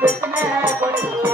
कृष्ण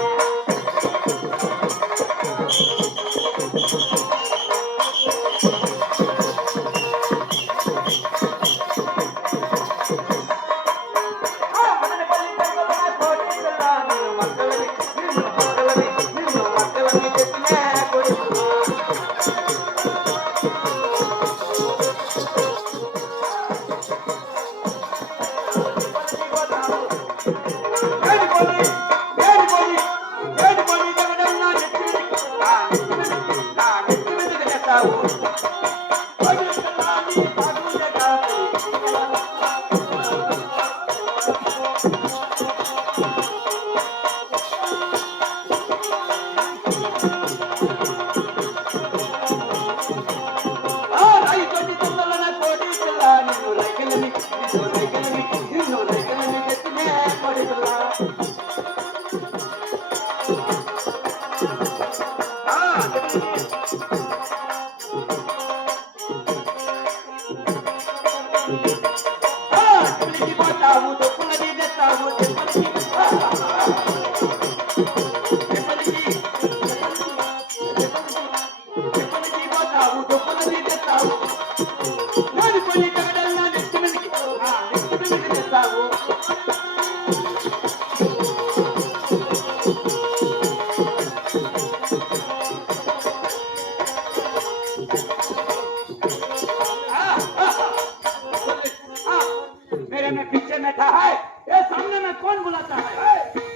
मेरे में पीछे में था है। ये सामने में कौन बुलाता है?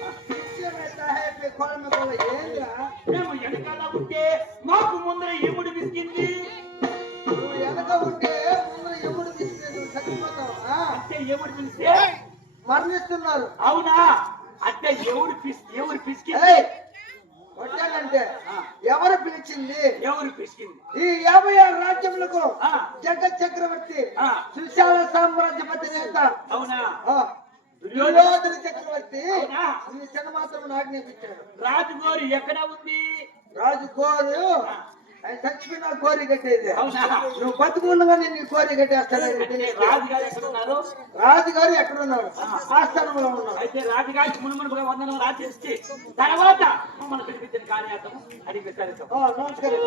మేము వెనకాల ఉంటే మాకు ముందర ఎముడు విసిగింది. నువ్వు వెనక ఉంటే ముందు ఎముడు చచ్చిపోతావా? అంటే ఎవడు పిలిస్తే మరణిస్తున్నారు. అవునా? అంటే పిస్ ఎవరు పిసికింది? వచ్చానంటే ఎవరు పిలిచింది? ఎవరు పిసికింది? ఈ యాభై ఆరు రాజ్యములకు. జగత్ చక్రవర్తి. సుశాల సామ్రాజ్యపతి నేత. అవునా? దుర్యోధన చక్రవర్తి? ఈ జనమాత్రం ఆజ్ఞాపించాడు. రాజుగోరు ఎక్కడ ఉంది? రాజు కోరు ఆయన చచ్చిపోయిన కోరి కట్టేది. నువ్వు బతుకుండగా నేను నీ కోరి కట్టేస్తాను రాజుగారు ఎక్కడ ఉన్నారు? రాజుగారు ఆస్థానంలో ఉన్నారు? అయితే రాజుగారికి మునుమునుపుగా వందనం రాసేసి తర్వాత మమ్మల్ని పిలిపించిన కార్యార్థం అది విచారిస్తాం నమస్కారం.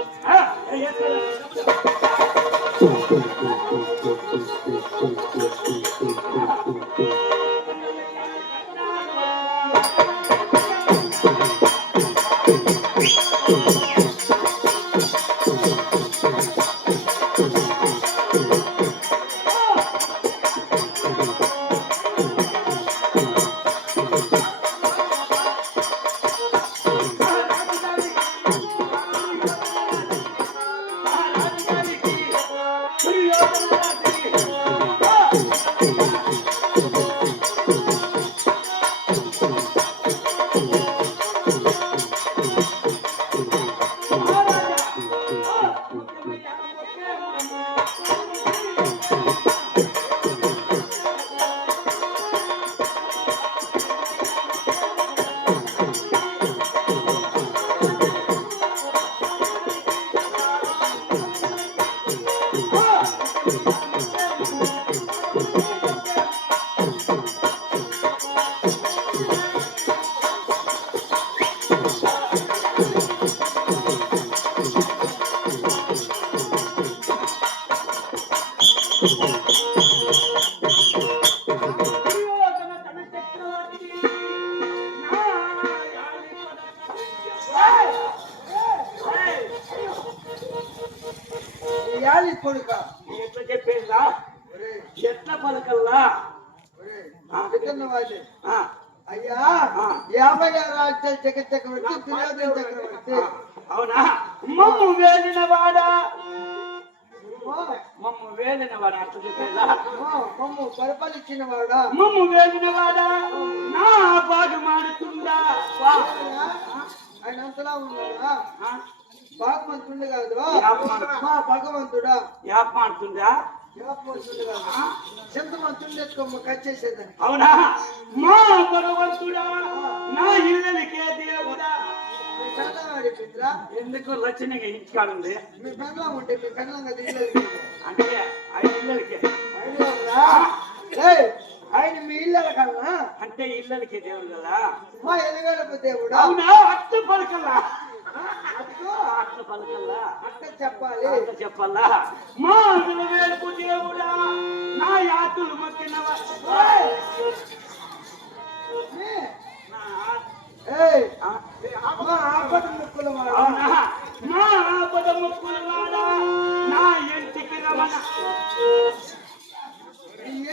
Yeah, let's put it back. ఏ, ఏ, దుర్యోధన తన చక్రవర్తికి నా యాలి ఈ యాలి కొడుక ఎట్లా చెప్పేదా ఒరేయ్, ఎట్ల పలకల్లా ఒరేయ్, ఆ. చెప్తున్నవాడి. ఆ, అయ్యా ఆ. యాభై ఆరు రాజ్యాల జగత్ చక్రవర్తి దుర్యోధన చక్రవర్తి అవునా మమ్ము వేలిన వాడా వేలిన వాడు అట్లా చెప్పేదా ఆ, మమ్ము పరిపాలించిన వాడా మమ్ము వేలిన వాడా నా బాగు మాడుతుందా వా. ఆయన అంతలా ఉన్నాడా కాదు యాపమాడు. మా భగవంతుడా? యాప్ మాడుతుందా యాపవంతుడు కాదు చింతమంతుడు ఎత్తుకోమ్మ కచ్చేసేదని అవునా? మా భగవంతుడా నా ఇళ్ళనికే దేవుడా. మీ పెళ్ళం అడిపిందిరా ఎందుకు లక్షణంగా ఇంటికాడుంది మీ పెళ్ళం ఉంటే మీ పెళ్ళం కదా ఇల్లు అంటే ఆ ఇళ్ళనికే. ఆయన మీ ఇల్లు కన్నా అంటే ఇళ్ళనికే దేవుడు కదా? మా ఎలుగలపు దేవుడా? అవునా? అట్టు పలకల్లా అట్టు పలకల్లా. అట్ట చెప్పాలి. అంత చెప్పల్లా మా వేలుపు దేవుడా నా యాతులు మొక్కినవా? ఆపద ముక్కుల వాడా? మా ఆపద ముక్కులు వాడా? నా ఇంటికి రమణ.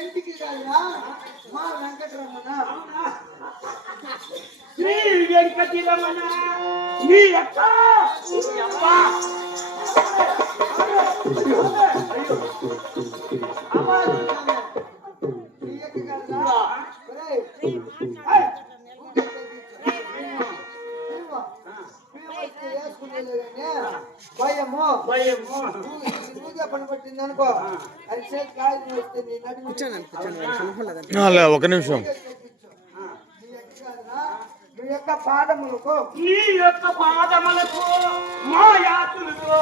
ఇంటికి కాదా మా వెంకటరమణ. శ్రీ వెంకటి రమణ నీ అక్క నీ అబ్బా అమ్మాయి ఈ ఇంటికి కాదా ఒరేయ్, ఏయ్, ఊరికే తెగించు. ఇవ్వ. మేము వస్తే వేసుకునేది కానీ భయము భయము నువ్వుగా పని యొక్క పాదములకు. నీ యొక్క పాదములకు మా యాతులకు